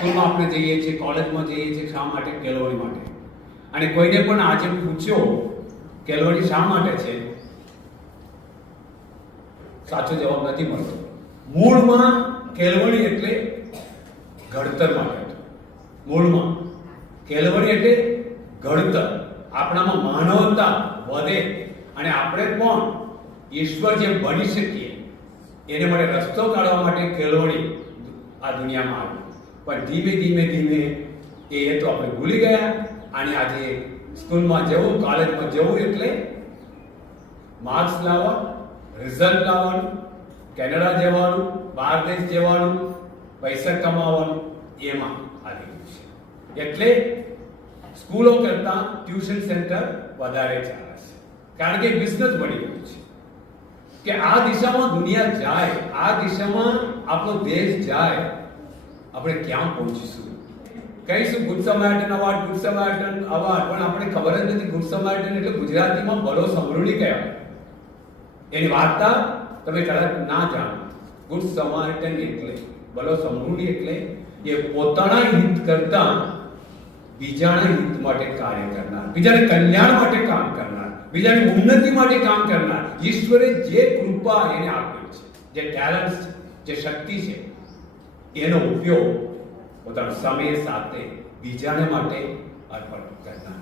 સ્કૂલમાં આપણે જઈએ છીએ, કોલેજમાં જઈએ છીએ, શા માટે? કેળવણી માટે. અને કોઈને પણ આજે પૂછ્યો, કેળવણી શા માટે છે? સાચો જવાબ નથી મળતો. મૂળમાં કેળવણી એટલે ઘડતર માટે. મૂળમાં કેળવણી એટલે ઘડતર. આપણામાં માનવતા વધે અને આપણે પણ ઈશ્વર જે બની શકીએ. એને માટે રસ્તો કાઢવા માટે કેળવણી આ દુનિયામાં આવી. પણ ધીમે ધીમે ધીમે એ તો આપણે ભૂલી ગયા અને આજે સ્કૂલમાં જવું, કોલેજમાં જવું એટલે માર્ક્સ લાવવા રિઝલ્ટ લાવવાનું, કેનેડા જવાનું, બહાર દેશ જવાનું, પૈસા કમાવાનું, એમાં આવી ગયું છે. એટલે સ્કૂલો કરતાં ટ્યુશન સેન્ટર વધારે ચાલે છે. કારણ કે બિઝનેસ બની ગયું છે. કે આ દિશામાં દુનિયા જાય, આ દિશામાં આપણો દેશ જાય આપણે ક્યાં પહોંચીશું? કહીશું good Samaritan award good Samaritan award પણ આપણે ખબર જ નથી ગુડ સમાર્ટન એટલે ગુજરાતીમાં ભલો સમૃદ્ધિ કહેવાય એની વાર્તા તમે કદાચ ના જાણો. ગુડ સમાર્ટન એટલે ભલો સમૃદ્ધિ એટલે એ પોતાના હિત કરતા બીજાના હિત માટે કાર્ય કરનાર, બીજાને કલ્યાણ માટે કામ કરનાર, બીજાની ઉન્નતિ માટે કામ કરનાર. ઈશ્વરે જે કૃપા એને આપી છે, જે ટેલેન્ટ છે, જે શક્તિ છે એનો ઉપયોગ પોતાનો સમય સાથે બીજાને માટે અર્પણ કરનાર.